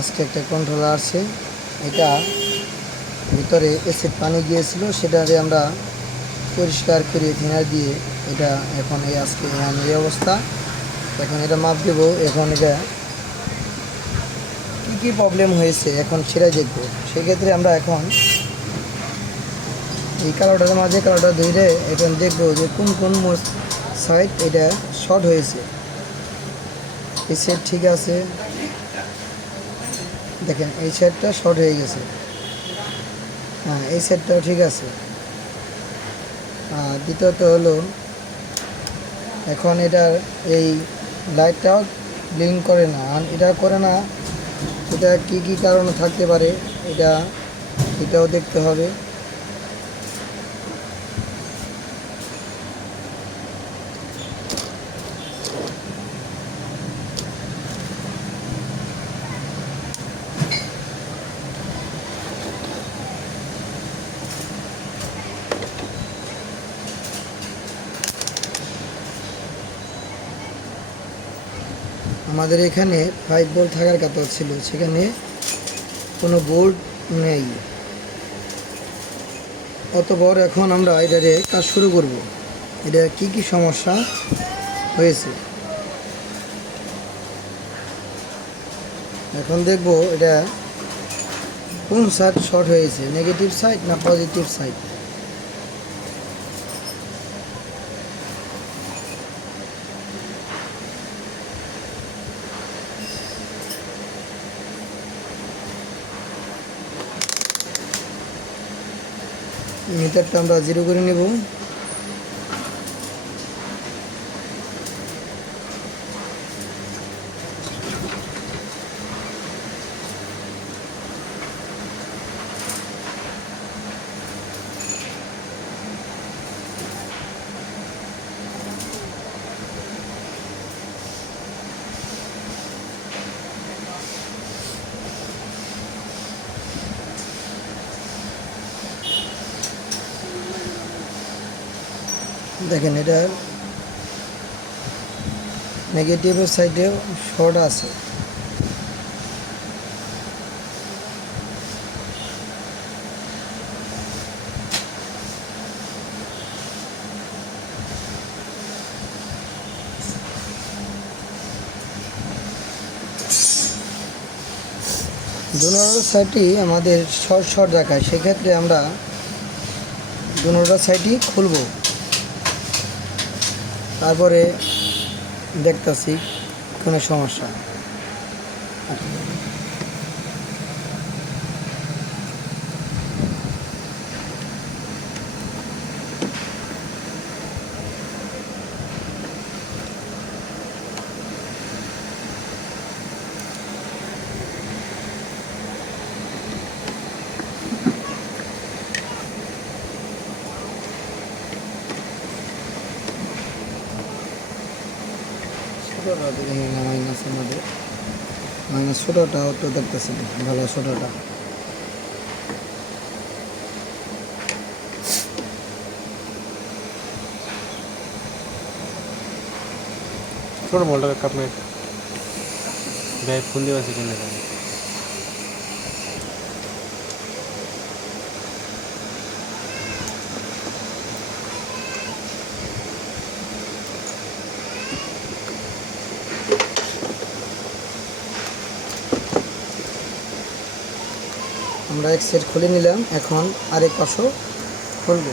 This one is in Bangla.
আজকে একটা কন্ট্রোলার আছে, এটা ভিতরে অ্যাসিড পানি গিয়েছিল, সেটাকে আমরা পরিষ্কার করে থিনার দিয়ে এটা এখন আজকে এই অবস্থা। এখন এটা মাপ দেব, এখন এটা কী কী প্রবলেম হয়েছে এখন সেটাই দেখবো। সেক্ষেত্রে আমরা এখন এই কালোটার মাঝে কালোটা ধরে এখন দেখবো যে কোন কোন সাইড এটা শর্ট হয়েছে। এই সাইড ঠিক আছে, দেখেন এই সাইডটা শর্ট হয়ে গেছে। হ্যাঁ, এই সাইডটাও ঠিক আছে। আর দ্বিতীয়ত হলো এখন এটার এই লাইটটাও ব্লিঙ্ক করে না, এটা করে না, এটা কি কি কারণে থাকতে পারে এটাও দেখতে হবে। আমাদের এখানে 5 ভোল্ট থাকার কথা ছিল, সেখানে কোনো ভোল্ট নেই। অতঃপর এখন আমরা এটারে কাজ শুরু করব। এটা কি কি সমস্যা হয়েছে এখন দেখব। এটা কোন সাইড শর্ট হয়েছে, নেগেটিভ সাইড না পজিটিভ সাইড। মিটারটা আমরা 0 করে নেব। দেখেন এটা নেগেটিভের সাইডেও শর্ট আছে। দুনোটা সাইডই আমাদের শর্ট শর্ট দেখায়, সেক্ষেত্রে আমরা দুনোটা সাইডই খুলব, তারপরে দেখতেছি কোনো সমস্যা। মাইনাস আমাদের মাইনাস ছোটোটাও তো দেখতেছি ভালো, ছোটোটা ছোট বলটা কাপ में ব্যাগ ফুল দেওয়া আছে কিনা জানি। আমরা এক সেট খুলে নিলাম, এখন আরেক পাশও খুলব।